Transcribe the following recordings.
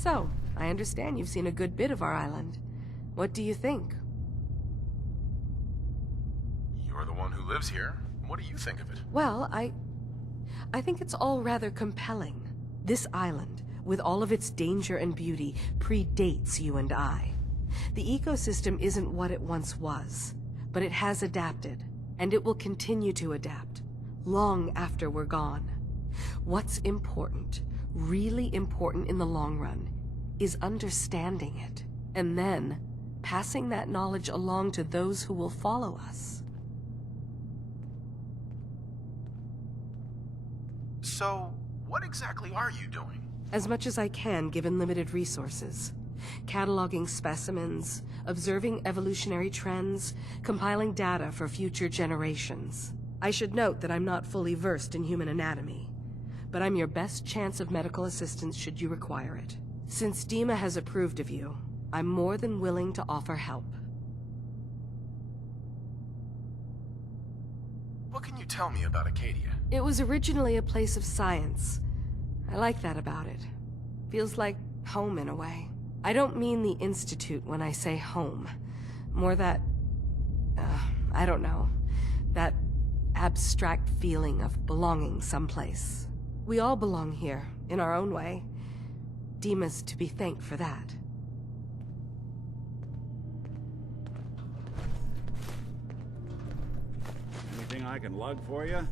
So, I understand you've seen a good bit of our island. What do you think? You're the one who lives here. What do you think of it? Well, I think it's all rather compelling. This island, with all of its danger and beauty, predates you and I. The ecosystem isn't what it once was, but it has adapted, and it will continue to adapt, long after we're gone. What's important, really important in the long run, is understanding it, and then passing that knowledge along to those who will follow us. So, what exactly are you doing? As much as I can, given limited resources. Cataloging specimens, observing evolutionary trends, compiling data for future generations. I should note that I'm not fully versed in human anatomy, but I'm your best chance of medical assistance should you require it. Since Dima has approved of you, I'm more than willing to offer help. What can you tell me about Acadia? It was originally a place of science. I like that about it. Feels like home in a way. I don't mean the Institute when I say home. More that, I don't know, that abstract feeling of belonging someplace. We all belong here, in our own way. Dima's to be thanked for that. Anything I can lug for you?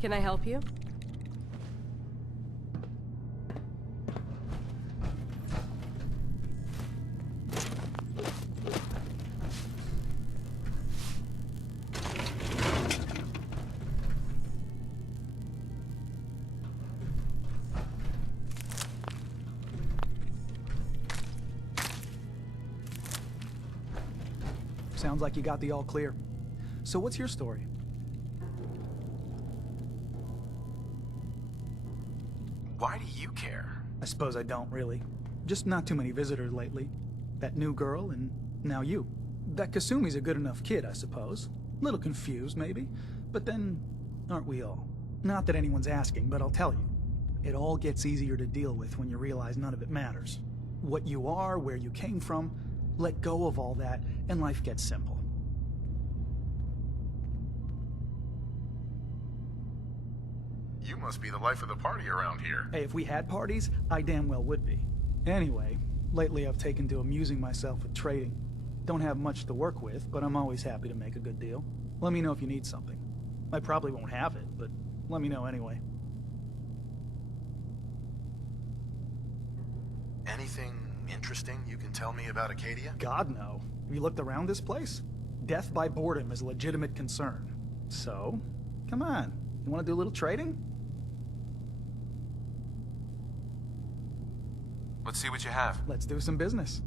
Can I help you? Sounds like you got the all clear. So what's your story? Why do you care? I suppose I don't really. Just not too many visitors lately. That new girl and now you. That Kasumi's a good enough kid, I suppose. Little confused, maybe. But then, aren't we all? Not that anyone's asking, but I'll tell you. It all gets easier to deal with when you realize none of it matters. What you are, where you came from, let go of all that, and life gets simple. You must be the life of the party around here. Hey, if we had parties, I damn well would be. Anyway, lately I've taken to amusing myself with trading. Don't have much to work with, but I'm always happy to make a good deal. Let me know if you need something. I probably won't have it, but let me know anyway. Anything interesting you can tell me about Acadia? God, no. Have you looked around this place? Death by boredom is a legitimate concern. So, come on. You want to do a little trading? Let's see what you have. Let's do some business.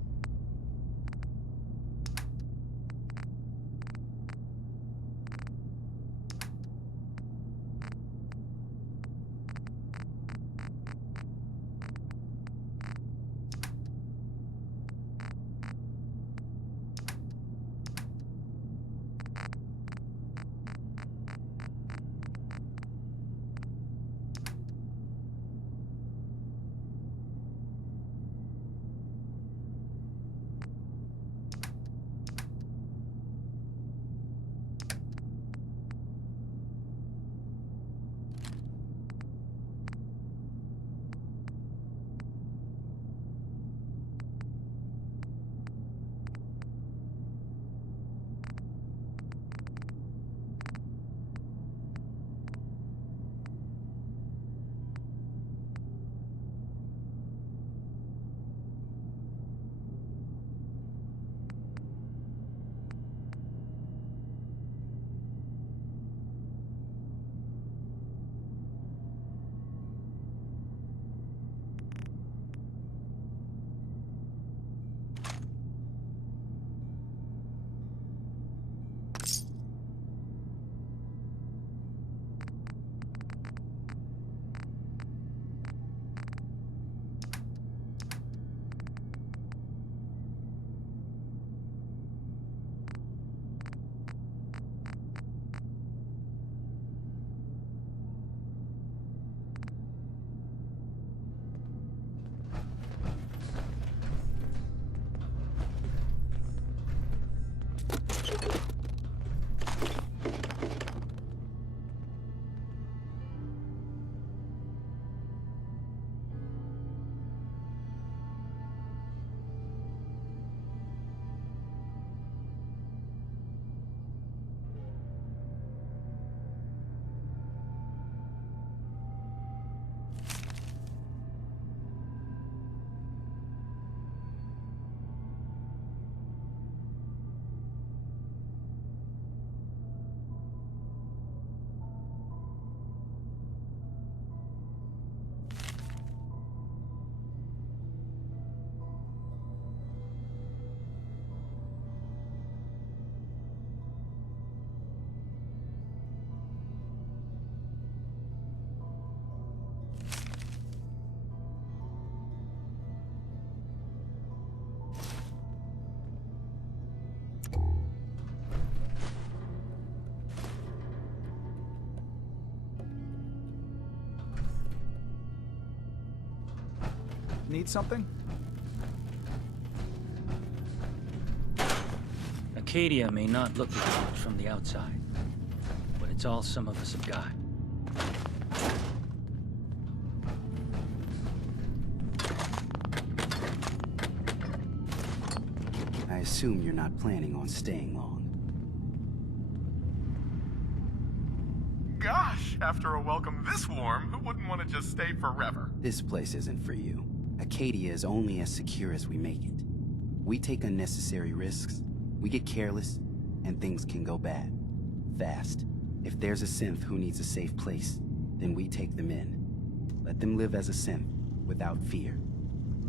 Need something? Acadia may not look like much from the outside, but it's all some of us have got. I assume you're not planning on staying long. Gosh, after a welcome this warm, who wouldn't want to just stay forever? This place isn't for you. Acadia is only as secure as we make it. We take unnecessary risks, we get careless, and things can go bad. Fast. If there's a synth who needs a safe place, then we take them in. Let them live as a synth, without fear.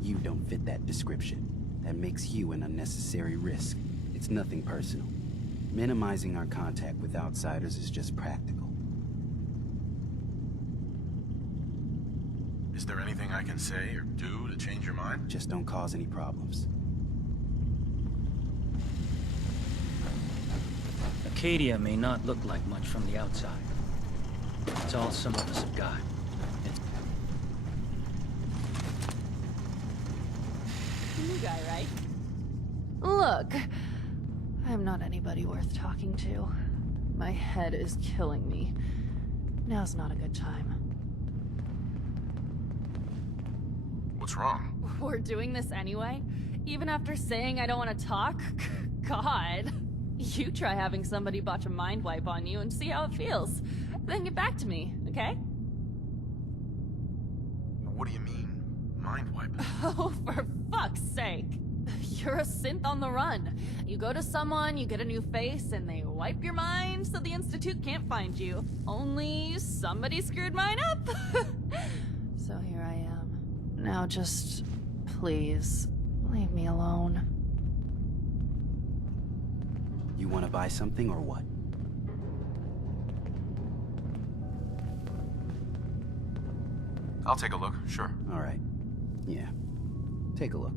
You don't fit that description. That makes you an unnecessary risk. It's nothing personal. Minimizing our contact with outsiders is just practical. Is there anything I can say or do to change your mind? Just don't cause any problems. Acadia may not look like much from the outside. It's all some of us have got. New guy, right? Look, I'm not anybody worth talking to. My head is killing me. Now's not a good time. What's wrong? We're doing this anyway? Even after saying I don't want to talk? God. You try having somebody botch a mind wipe on you and see how it feels. Then get back to me, okay? What do you mean, mind wipe? Oh, for fuck's sake. You're a synth on the run. You go to someone, you get a new face, and they wipe your mind so the Institute can't find you. Only somebody screwed mine up. So here I am. Now just, please, leave me alone. You want to buy something or what? I'll take a look, sure. All right. Yeah. Take a look.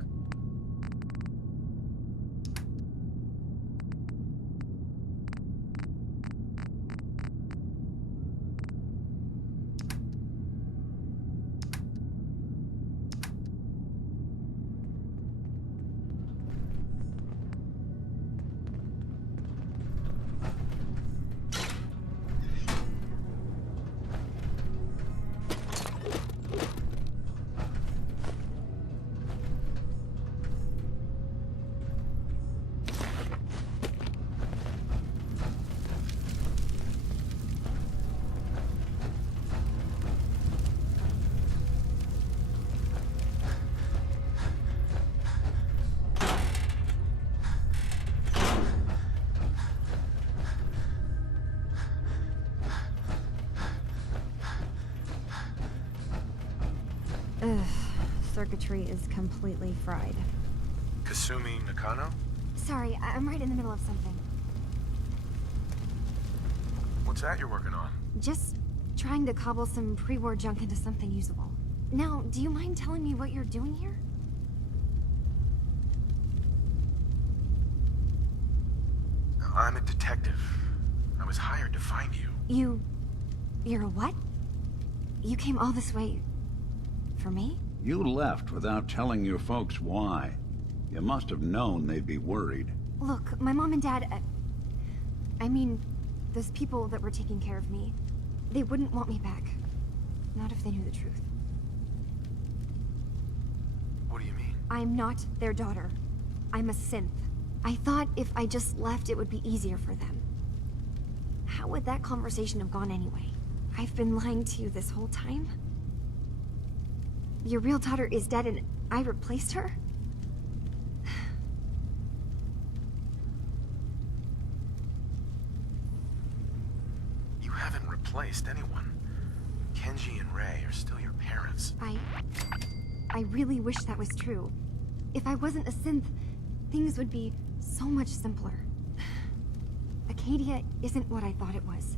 Ugh, circuitry is completely fried. Kasumi Nakano? Sorry, I'm right in the middle of something. What's that you're working on? Just trying to cobble some pre-war junk into something usable. Now, do you mind telling me what you're doing here? I'm a detective. I was hired to find you. You're a what? You came all this way... for me? You left without telling your folks why. You must have known they'd be worried. Look, my mom and dad... I mean, those people that were taking care of me, they wouldn't want me back. Not if they knew the truth. What do you mean? I'm not their daughter. I'm a synth. I thought if I just left, it would be easier for them. How would that conversation have gone anyway? I've been lying to you this whole time? Your real daughter is dead and I replaced her? You haven't replaced anyone. Kenji and Ray are still your parents. I really wish that was true. If I wasn't a synth, things would be so much simpler. Acadia isn't what I thought it was.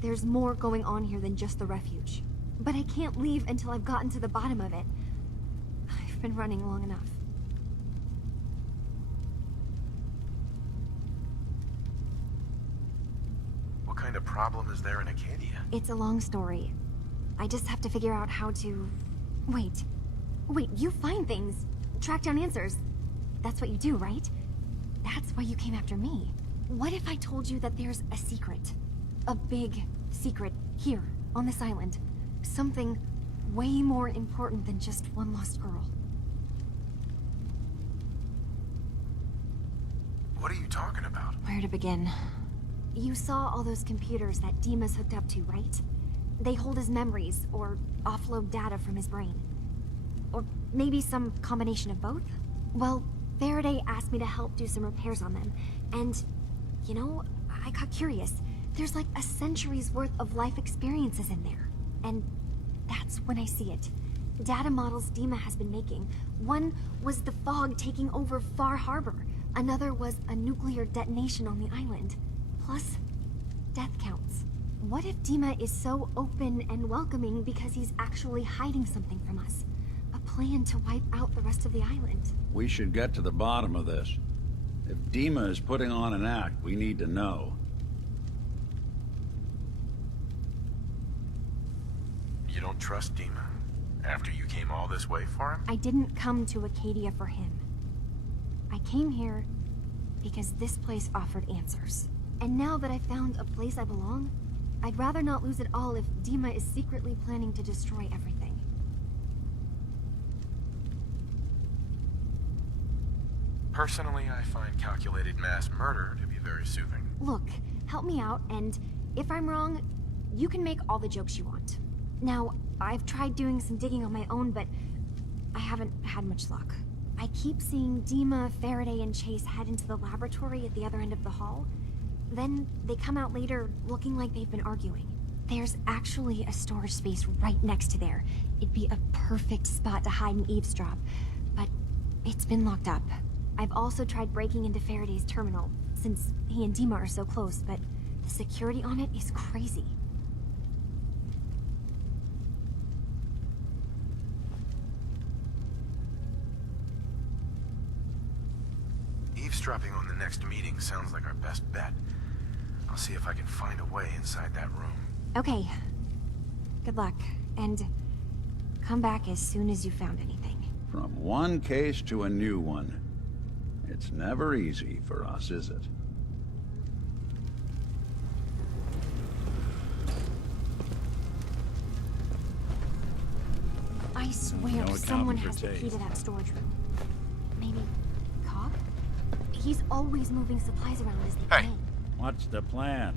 There's more going on here than just the refuge. But I can't leave until I've gotten to the bottom of it. I've been running long enough. What kind of problem is there in Acadia? It's a long story. I just have to figure out how to... Wait. Wait, you find things, track down answers. That's what you do, right? That's why you came after me. What if I told you that there's a secret? A big secret here, on this island. Something way more important than just one lost girl. What are you talking about? Where to begin? You saw all those computers that Dima's hooked up to, right? They hold his memories, or offload data from his brain. Or maybe some combination of both? Well, Faraday asked me to help do some repairs on them, and, you know, I got curious. There's like a century's worth of life experiences in there. And that's when I see it. Data models Dima has been making. One was the fog taking over Far Harbor. Another was a nuclear detonation on the island. Plus, death counts. What if Dima is so open and welcoming because he's actually hiding something from us? A plan to wipe out the rest of the island. We should get to the bottom of this. If Dima is putting on an act, we need to know. You don't trust Dima? After you came all this way for him? I didn't come to Acadia for him. I came here because this place offered answers. And now that I found a place I belong, I'd rather not lose it all if Dima is secretly planning to destroy everything. Personally, I find calculated mass murder to be very soothing. Look, help me out, and if I'm wrong, you can make all the jokes you want. Now, I've tried doing some digging on my own, but I haven't had much luck. I keep seeing Dima, Faraday, and Chase head into the laboratory at the other end of the hall. Then they come out later looking like they've been arguing. There's actually a storage space right next to there. It'd be a perfect spot to hide and eavesdrop, but it's been locked up. I've also tried breaking into Faraday's terminal, since he and Dima are so close, but the security on it is crazy. Eavesdropping on the next meeting sounds like our best bet. I'll see if I can find a way inside that room. Okay. Good luck, and come back as soon as you found anything. From one case to a new one. It's never easy for us, is it? I swear No someone accounting for has the key taste. to that storage room. Maybe Cobb? He's always moving supplies around as they Hey. can. What's the plan?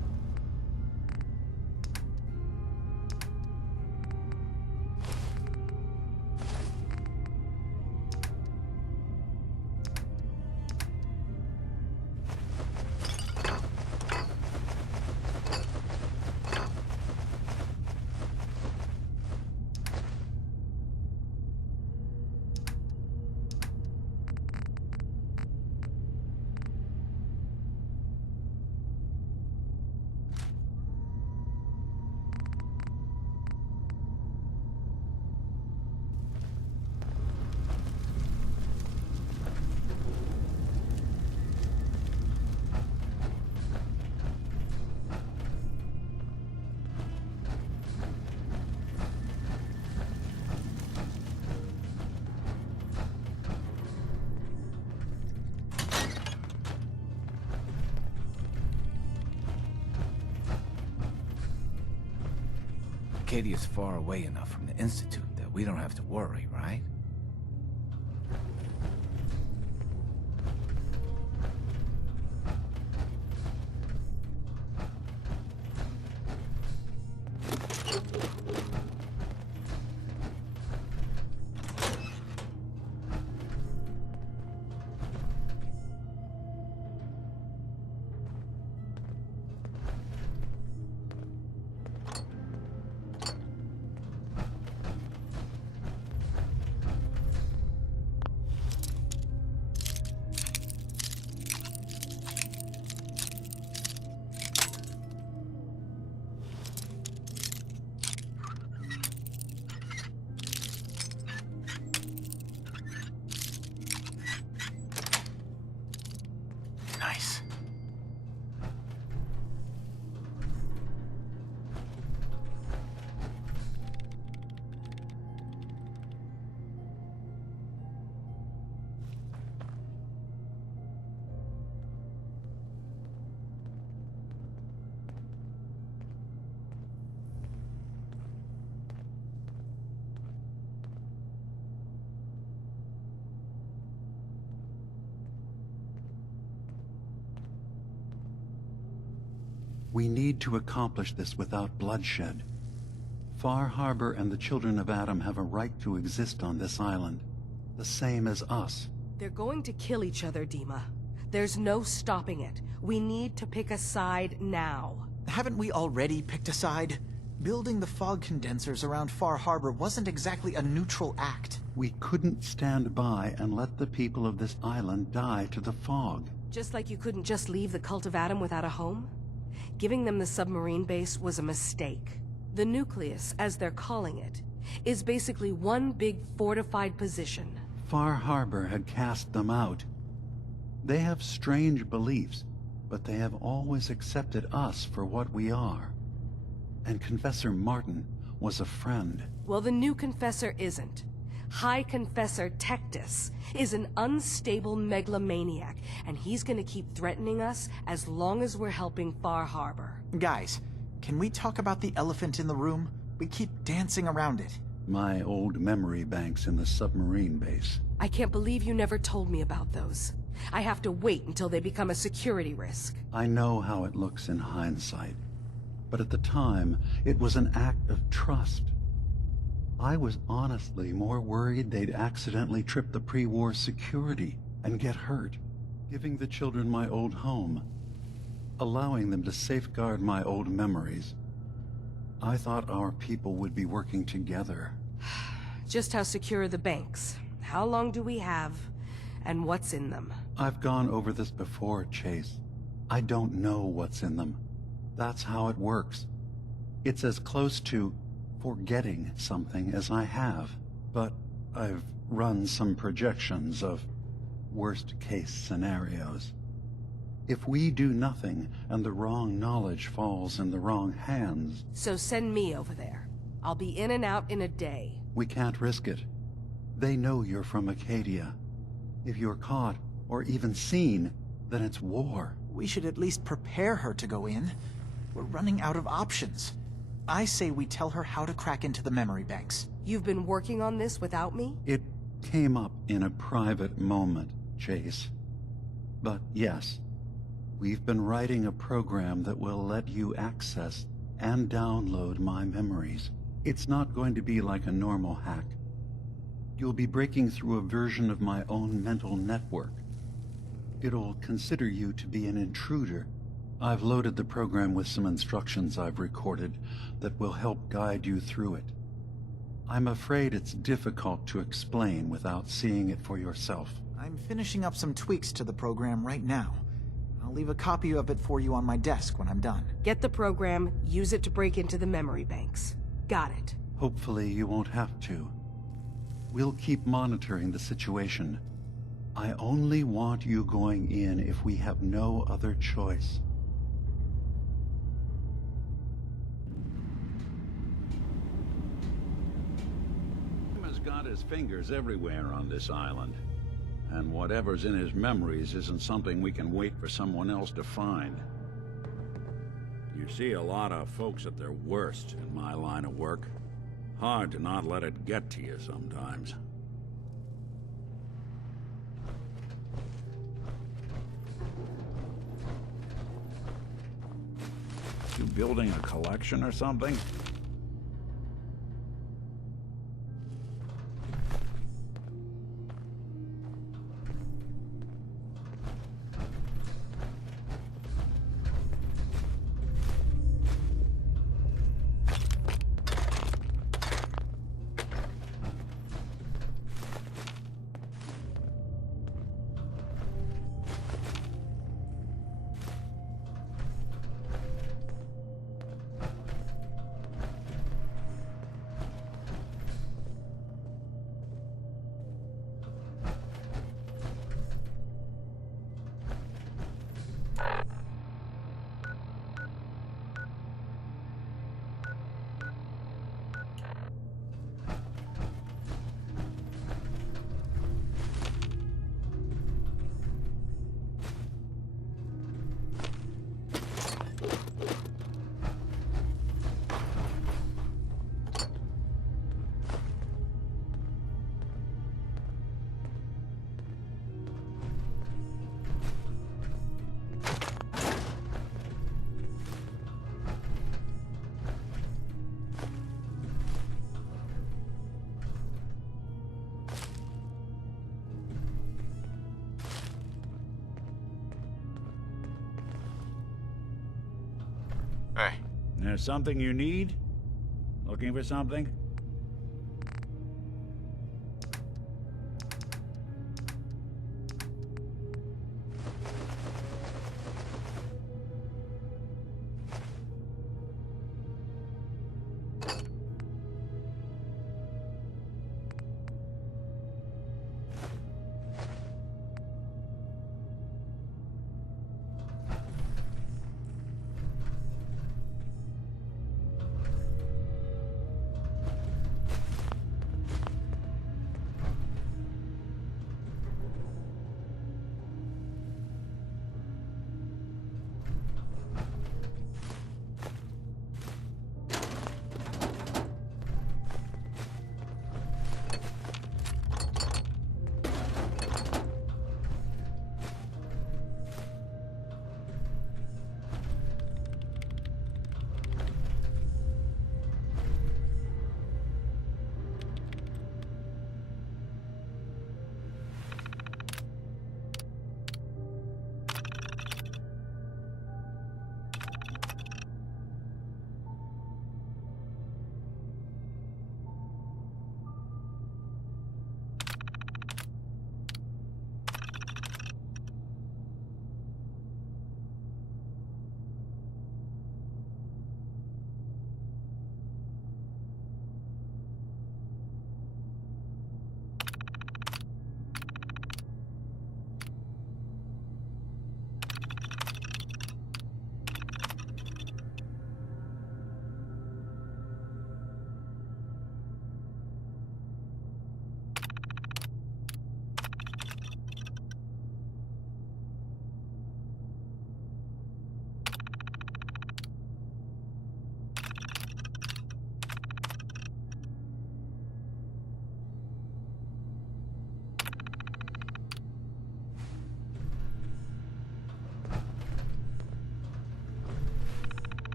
Acadia's far away enough from the Institute that we don't have to worry, right? We need to accomplish this without bloodshed. Far Harbor and the children of Adam have a right to exist on this island, the same as us. They're going to kill each other, Dima. There's no stopping it. We need to pick a side now. Haven't we already picked a side? Building the fog condensers around Far Harbor wasn't exactly a neutral act. We couldn't stand by and let the people of this island die to the fog. Just like you couldn't just leave the Cult of Adam without a home? Giving them the submarine base was a mistake. The nucleus, as they're calling it, is basically one big fortified position. Far Harbor had cast them out. They have strange beliefs, but they have always accepted us for what we are. And Confessor Martin was a friend. Well, the new Confessor isn't. High Confessor Tectus is an unstable megalomaniac, and he's gonna keep threatening us as long as we're helping Far Harbor. Guys, can we talk about the elephant in the room? We keep dancing around it. My old memory banks in the submarine base. I can't believe you never told me about those. I have to wait until they become a security risk. I know how it looks in hindsight, but at the time, it was an act of trust. I was honestly more worried they'd accidentally trip the pre-war security and get hurt, giving the children my old home, allowing them to safeguard my old memories. I thought our people would be working together. Just how secure are the banks? How long do we have? And what's in them? I've gone over this before, Chase. I don't know what's in them. That's how it works. It's as close to forgetting something as I have. But I've run some projections of worst-case scenarios. If we do nothing and the wrong knowledge falls in the wrong hands... So send me over there. I'll be in and out in a day. We can't risk it. They know you're from Acadia. If you're caught, or even seen, then it's war. We should at least prepare her to go in. We're running out of options. I say we tell her how to crack into the memory banks. You've been working on this without me? It came up in a private moment, Chase. But yes, we've been writing a program that will let you access and download my memories. It's not going to be like a normal hack. You'll be breaking through a version of my own mental network. It'll consider you to be an intruder. I've loaded the program with some instructions I've recorded that will help guide you through it. I'm afraid it's difficult to explain without seeing it for yourself. I'm finishing up some tweaks to the program right now. I'll leave a copy of it for you on my desk when I'm done. Get the program, use it to break into the memory banks. Got it. Hopefully you won't have to. We'll keep monitoring the situation. I only want you going in if we have no other choice. He's got his fingers everywhere on this island. And whatever's in his memories isn't something we can wait for someone else to find. You see a lot of folks at their worst in my line of work. Hard to not let it get to you sometimes. You building a collection or something? There's something you need? Looking for something?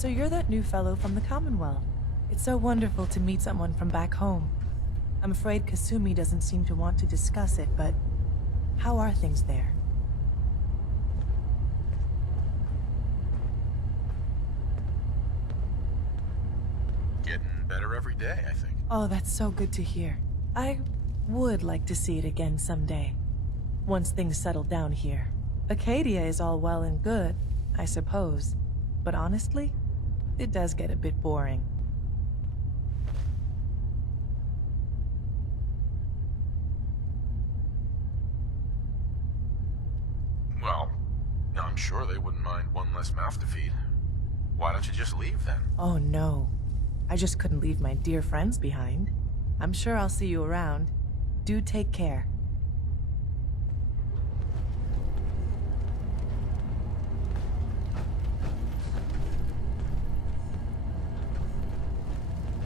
So you're that new fellow from the Commonwealth. It's so wonderful to meet someone from back home. I'm afraid Kasumi doesn't seem to want to discuss it, but how are things there? Getting better every day, I think. Oh, that's so good to hear. I would like to see it again someday. Once things settle down here. Acadia is all well and good, I suppose. But honestly, it does get a bit boring. sure they wouldn't mind one less mouth to feed. Why don't you just leave then? Oh no. I just couldn't leave my dear friends behind. I'm sure I'll see you around. Do take care.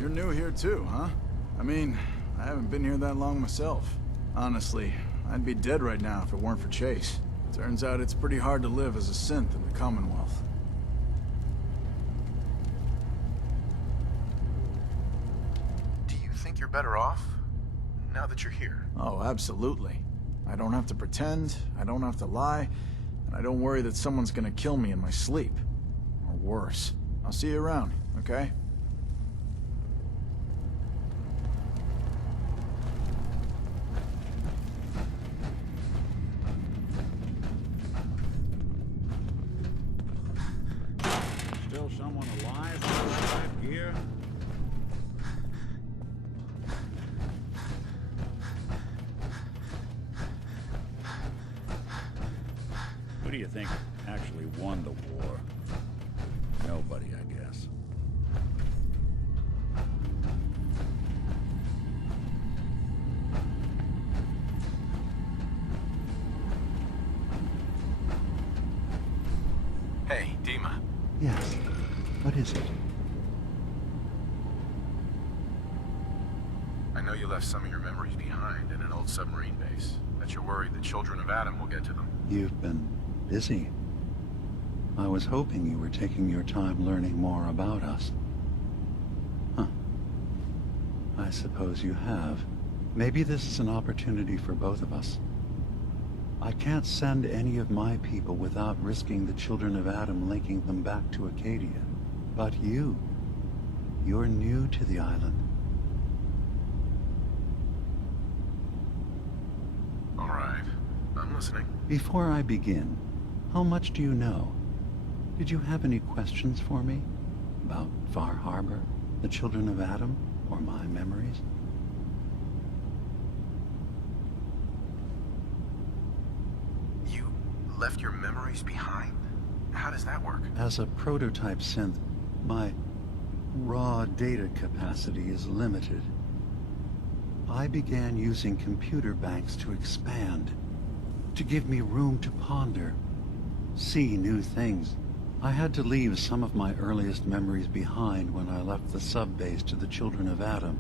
You're new here too, huh? I mean, I haven't been here that long myself. Honestly, I'd be dead right now if it weren't for Chase. Turns out it's pretty hard to live as a synth in the Commonwealth. Do you think you're better off now that you're here? Oh, absolutely. I don't have to pretend, I don't have to lie, and I don't worry that someone's gonna kill me in my sleep. Or worse. I'll see you around, okay? Still someone alive in all that gear? Who do you think actually won the war? Nobody, I guess. Hey, Dima. Yes. What is it? I know you left some of your memories behind in an old submarine base. Bet you're worried the children of Adam will get to them. You've been busy. I was hoping you were taking your time learning more about us. Huh. I suppose you have. Maybe this is an opportunity for both of us. I can't send any of my people without risking the children of Adam linking them back to Acadia. But you're new to the island. All right, I'm listening. Before I begin, how much do you know? Did you have any questions for me? About Far Harbor, the children of Adam, or my memories? You left your memories behind? How does that work? As a prototype synth, my raw data capacity is limited. I began using computer banks to expand, to give me room to ponder, see new things. I had to leave some of my earliest memories behind when I left the sub-base to the children of Adam.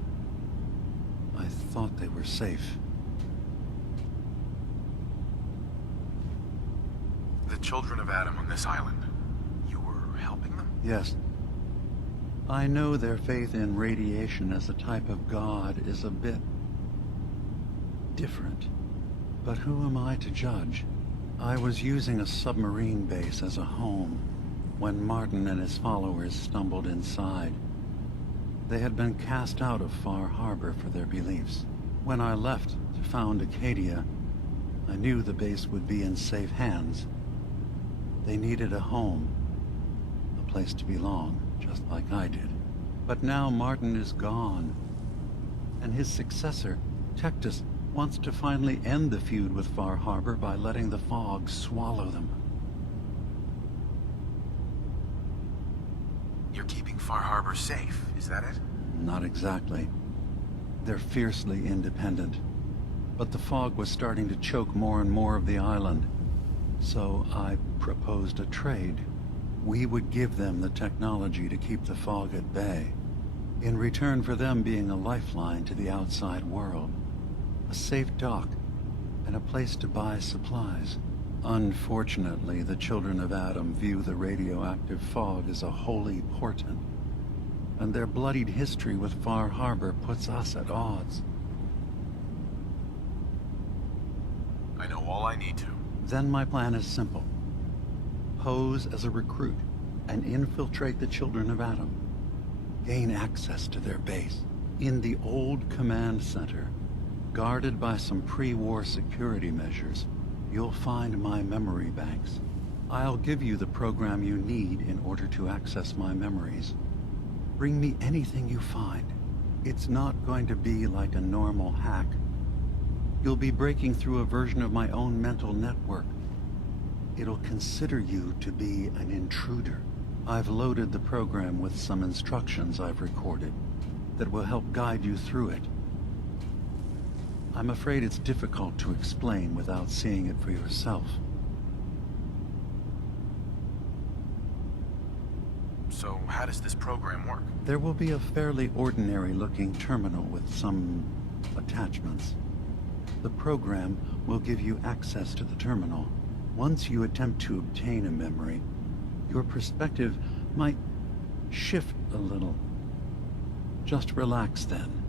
I thought they were safe. The children of Adam on this island. You were helping them? Yes. I know their faith in radiation as a type of god is a bit different. But who am I to judge? I was using a submarine base as a home when Martin and his followers stumbled inside. They had been cast out of Far Harbor for their beliefs. When I left to found Acadia, I knew the base would be in safe hands. They needed a home, a place to belong, just like I did. But now Martin is gone, and his successor, Tectus, wants to finally end the feud with Far Harbor by letting the fog swallow them. You're keeping Far Harbor safe, is that it? Not exactly. They're fiercely independent. But the fog was starting to choke more and more of the island. So I proposed a trade. We would give them the technology to keep the fog at bay, in return for them being a lifeline to the outside world. A safe dock, and a place to buy supplies. Unfortunately, the children of Adam view the radioactive fog as a holy portent, and their bloodied history with Far Harbor puts us at odds. I know all I need to. Then my plan is simple. Pose as a recruit and infiltrate the children of Adam. Gain access to their base in the old command center. Guarded by some pre-war security measures, you'll find my memory banks. I'll give you the program you need in order to access my memories. Bring me anything you find. It's not going to be like a normal hack. You'll be breaking through a version of my own mental network. it'll consider you to be an intruder. I've loaded the program with some instructions I've recorded that will help guide you through it. I'm afraid it's difficult to explain without seeing it for yourself. So, how does this program work? There will be a fairly ordinary-looking terminal with some attachments. The program will give you access to the terminal. Once you attempt to obtain a memory, your perspective might shift a little. Just relax then.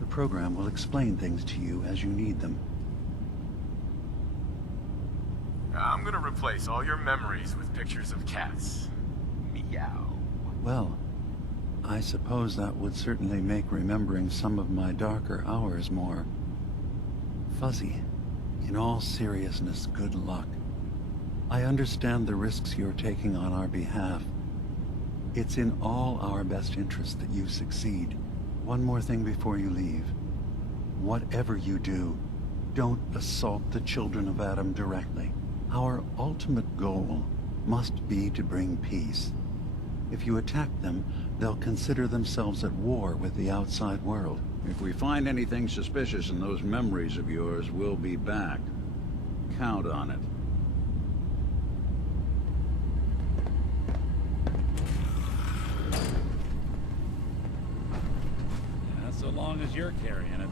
The program will explain things to you as you need them. I'm gonna replace all your memories with pictures of cats. Meow. Well, I suppose that would certainly make remembering some of my darker hours more fuzzy. In all seriousness, good luck. I understand the risks you're taking on our behalf. It's in all our best interest that you succeed. One more thing before you leave. Whatever you do, don't assault the children of Adam directly. Our ultimate goal must be to bring peace. If you attack them, they'll consider themselves at war with the outside world. If we find anything suspicious in those memories of yours, we'll be back. Count on it. Not so long as you're carrying it.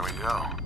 There we go.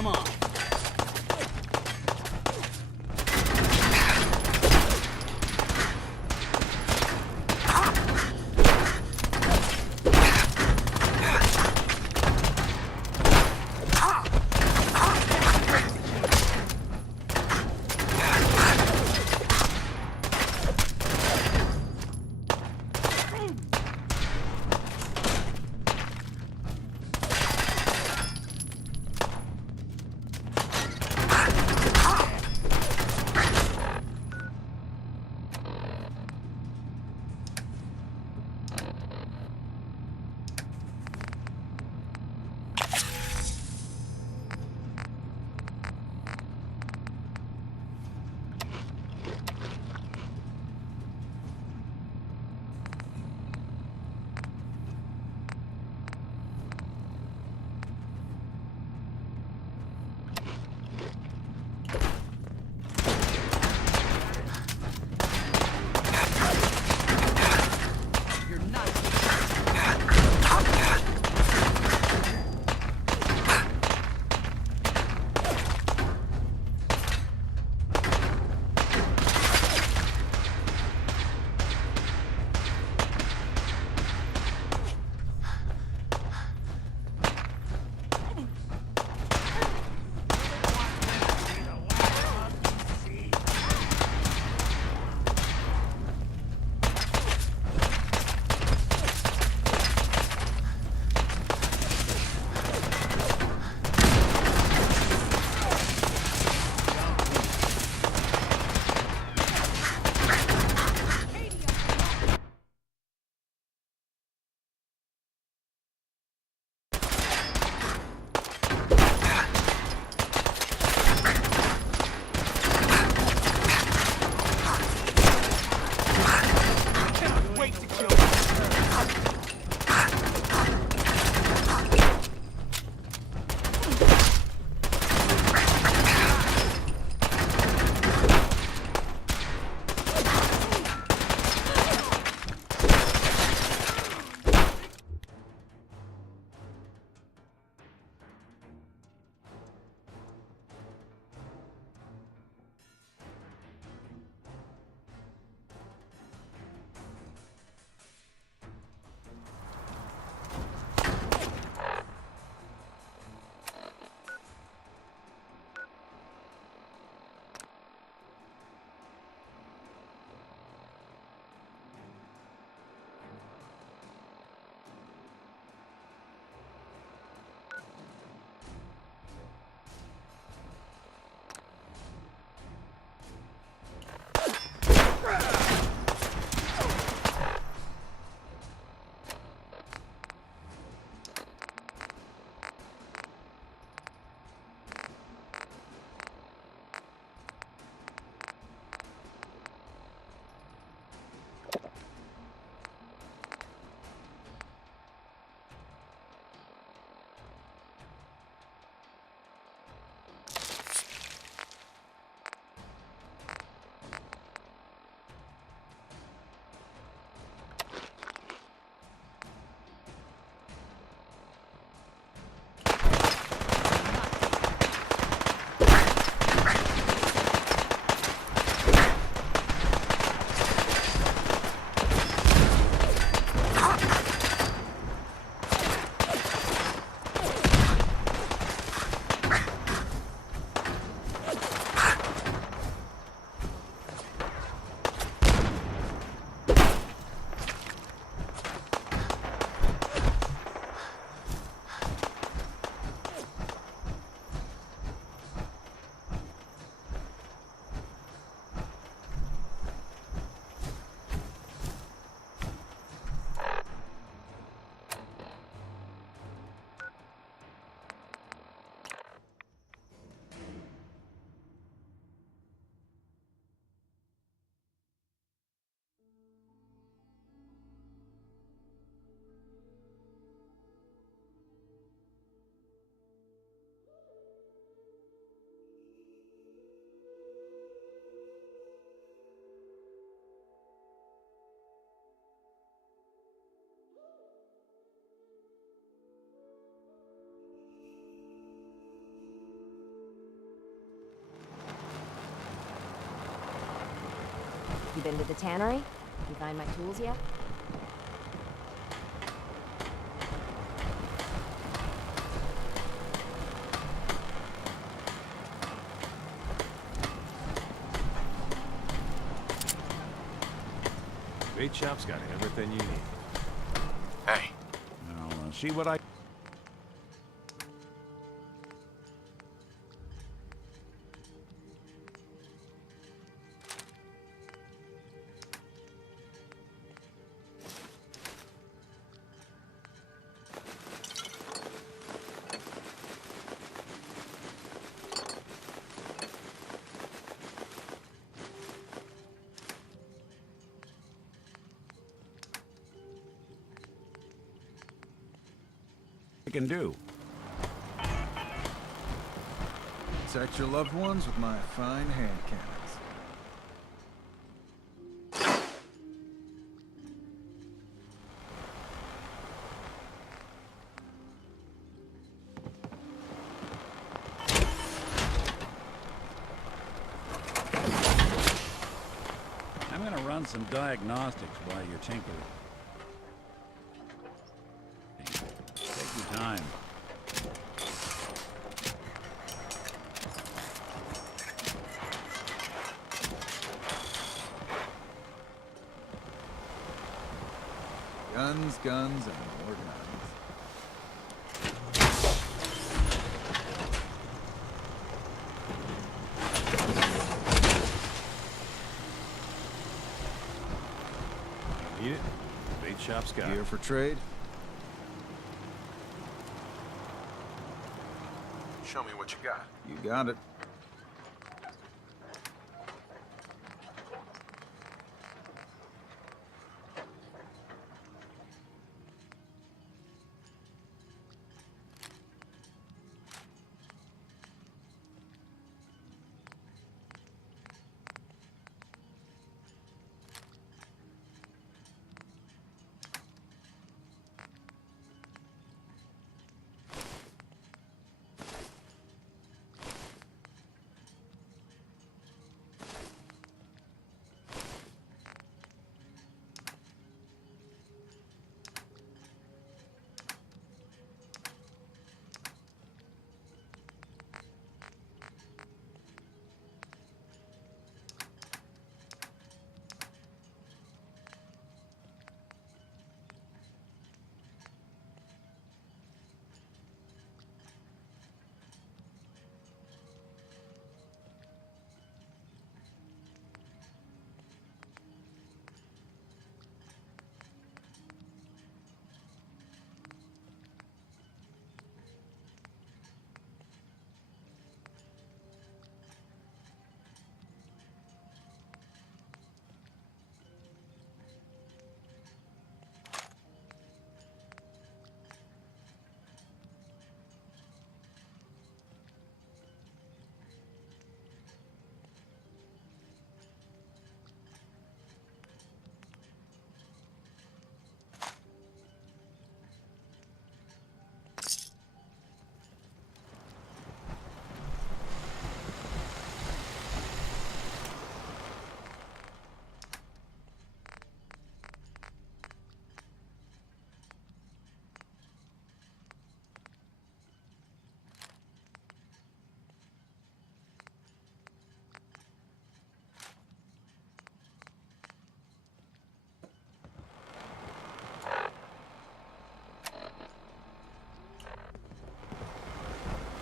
Come on. You been to the tannery? You find my tools yet? Bait shop's got everything you need. Hey. Now, see what I... can do. Protect your loved ones with my fine hand cannons. I'm gonna run some diagnostics while you're tinkering. Take your time. Guns, guns, and more guns. Need it? Bait shop's got Gear it. for trade? Show me what you got. You got it.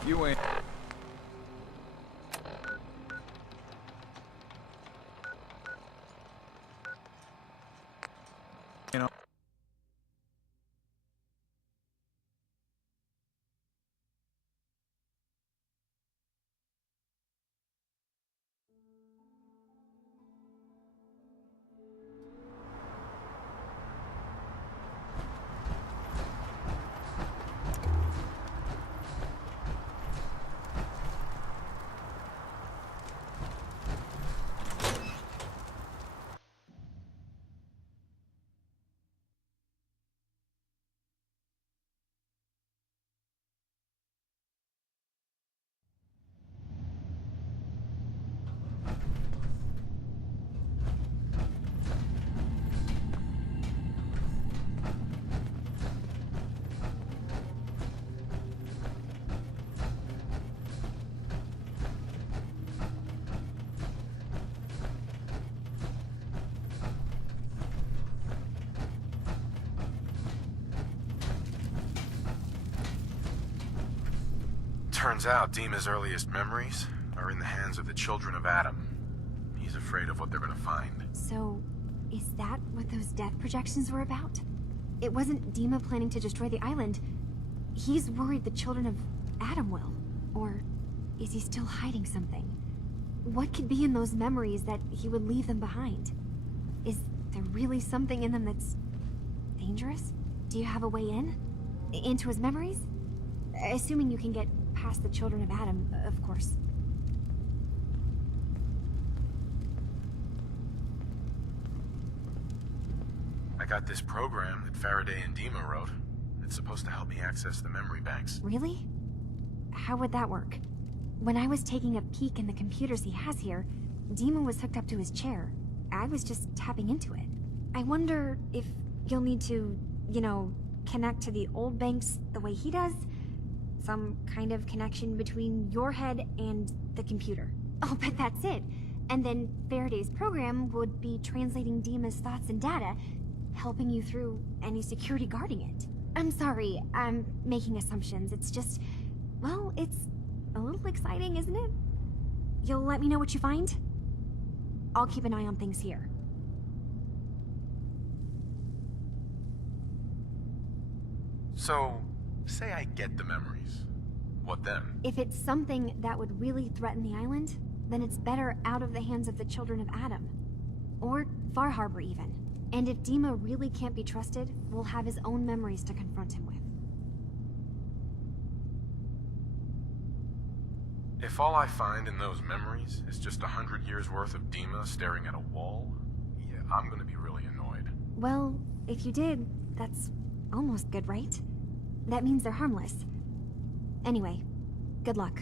You ain't... You know... Turns out Dima's earliest memories are in the hands of the children of Adam. He's afraid of what they're gonna find. So, is that what those death projections were about? It wasn't Dima planning to destroy the island. He's worried the children of Adam will. Or is he still hiding something? What could be in those memories that he would leave them behind? Is there really something in them that's dangerous? Do you have a way in? Into his memories? Assuming you can get past the children of Adam, of course. I got this program that Faraday and Dima wrote. It's supposed to help me access the memory banks. Really? How would that work? When I was taking a peek in the computers he has here, Dima was hooked up to his chair. I was just tapping into it. I wonder if you'll need to, you know, connect to the old banks the way he does? Some kind of connection between your head and the computer. Oh, but that's it. And then Faraday's program would be translating Dima's thoughts and data, helping you through any security guarding it. I'm sorry, I'm making assumptions. It's just, well, it's a little exciting, isn't it? You'll let me know what you find? I'll keep an eye on things here. So, say I get the memories. What then? If it's something that would really threaten the island, then it's better out of the hands of the children of Adam. Or Far Harbor, even. And if Dima really can't be trusted, we'll have his own memories to confront him with. If all I find in those memories is just 100 years worth of Dima staring at a wall, yeah, I'm gonna be really annoyed. Well, if you did, that's almost good, right? That means they're harmless. Anyway, good luck.